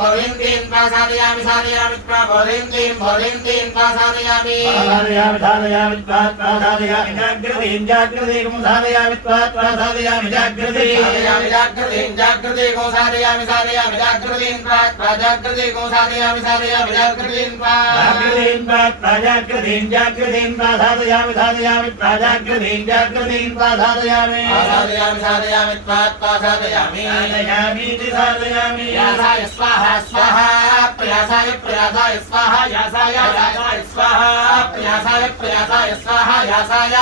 बोधयन्तीं प्रसादयामि सादयामि बोधयन्तीं प्रसादयामि सादयामि प्रसादयामि जागृतिं सादयामि प्रसादयामि जागृतिं सादयामि जागृतिं प्रजागृतिं सादयामि जागृतिं प्रसादयामि प्रजागृतिं प्रसादयामि प्रसादयामि यासाय स्वाहा स्वाहा प्रयासाय प्रयासाय स्वाहा यासाय स्वाहा प्रयासाय प्रयासाय स्वाहा यासाय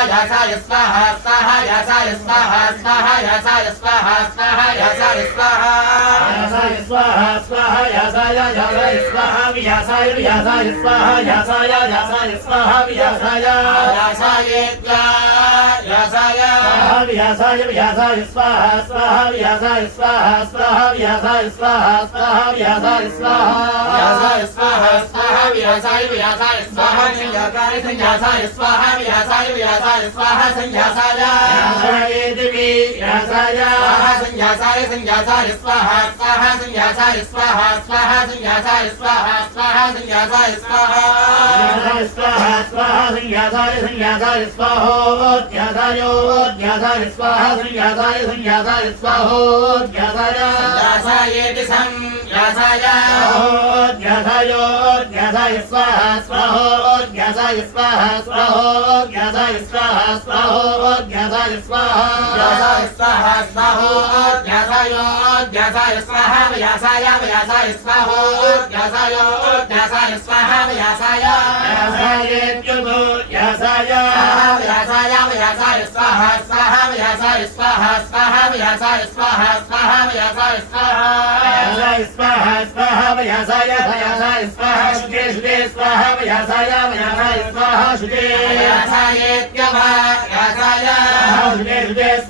यासाय स्वाहा स्वाहा यासाय स्वाहा स्वाहा यासाय स्वाहा स्वाहा यासाय स्वाहा स्वाहा स्वाहा यासाय स्वाहा यासाय स्वाहा यासाय स्वाहा यासाय व्यासाय स्वाहा स्वाहा व्यासाय स्वाहा स्वाहा व्यासाय स्वाहा स्वाहा व्यासाय स्वाहा व्यासाय स्वाहा संध्यासाय स्वाहा व्यासाय स्वाहा संध्यासाय देवी व्यासाय संध्यासाय स्वाहा स्वाहा संध्यासाय स्वाहा स्वाहा संध्यासाय स्वाहा स्वाहा संध्यासाय स्वाहा संध्यासाय स्वाहा ध्यासाय स्वाहा संध्यासाय स्वाहोध्यासाय ध्यासाय स्वाहा स्वाहोध्यासाय स्वाहा स्वाहोध्यासाय स्वाहा स्वाहोध्यासाय स्वाहा स्वाहोध्यासाय स्वाहा व्यासाय स्वाहोध्यासाय स्वाहा व्यासाय स्वाहा स्वाहा व्यासाय स्वाहा स्वाहा व्यासाय स्वाहा स्वाहा व्यासाय स्वाहा स्वाहा व्यासाय स्वाहा शुचे स्वाहा व्यासाय स्वाहा शुचे व्यासाय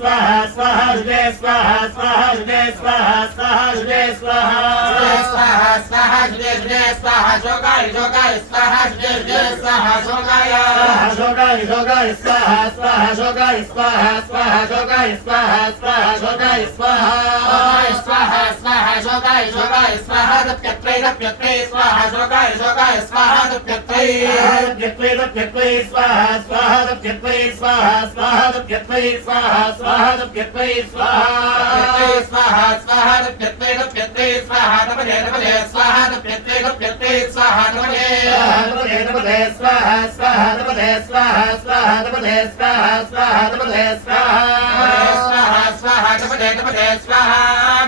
स्वाहा स्वाहा शुचे स्वाहा स्वाहा शुचे स्वाहा स्वाहा शुचे स्वाहा स्वाहा शुचे स्वाहा शोकाय स्वाहा शुचे स्वाहा शोकाय स्वाहा स्वाहा शोकाय स्वाहा स्वाहा शोकाय स्वाहा स्वाहा शोकाय स्वाहा शोकाय स्वाहा दप्यत्रै स्वाहा शोकाय स्वाहा दप्यत्रै स्वाहा स्वाहा दप्यत्रै स्वाहा स्वाहा दप्यत्रै स्वाहा स्वाहा दप्यत्रै स्वाहा स्वाहा दप्यत्रै स्वाहा तपदे स्वाहा दप्यत्रै स्वाहा तपदे स्वाहा स्वाहा तपदे स्वाहा स्वाहा तपदे स्वाहा स्वाहा तपदे स्वाहा स्वाहा तपदे स्वाहा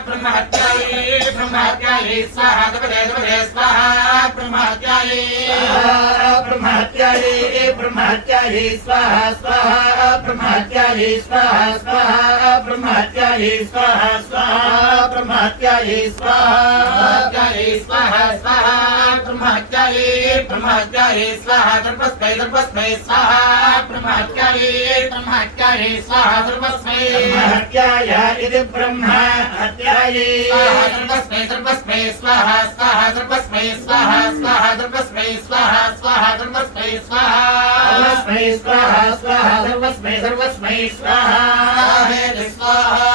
ब्रह्महत्यायै स्वाहा तपदे स्वाहा ब्रह्महत्यायै स्वाहा स्वाहा ब्रह्महत्यायै स्वाहा स्वाहा ब्रह्महत्यायै स्वाहा स्वाहा ब्रह्महत्यायै स्वाहा स्वाहा ब्रह्महत्यायै स्वाहा सर्वस्मै स्वाहा ब्रह्महत्यायै स्वाहा सर्वस्मै ब्रह्महत्याय इति ब्रह्महत्यायै सर्वस्मै स्वाहा स्वाहा सर्वस्मै स्वाहा स्वाहा सर्वस्मै स्वाहा स्वाहा सर्वस्मै स्वाहा सर्वस्मै स्वाहा स्वाहा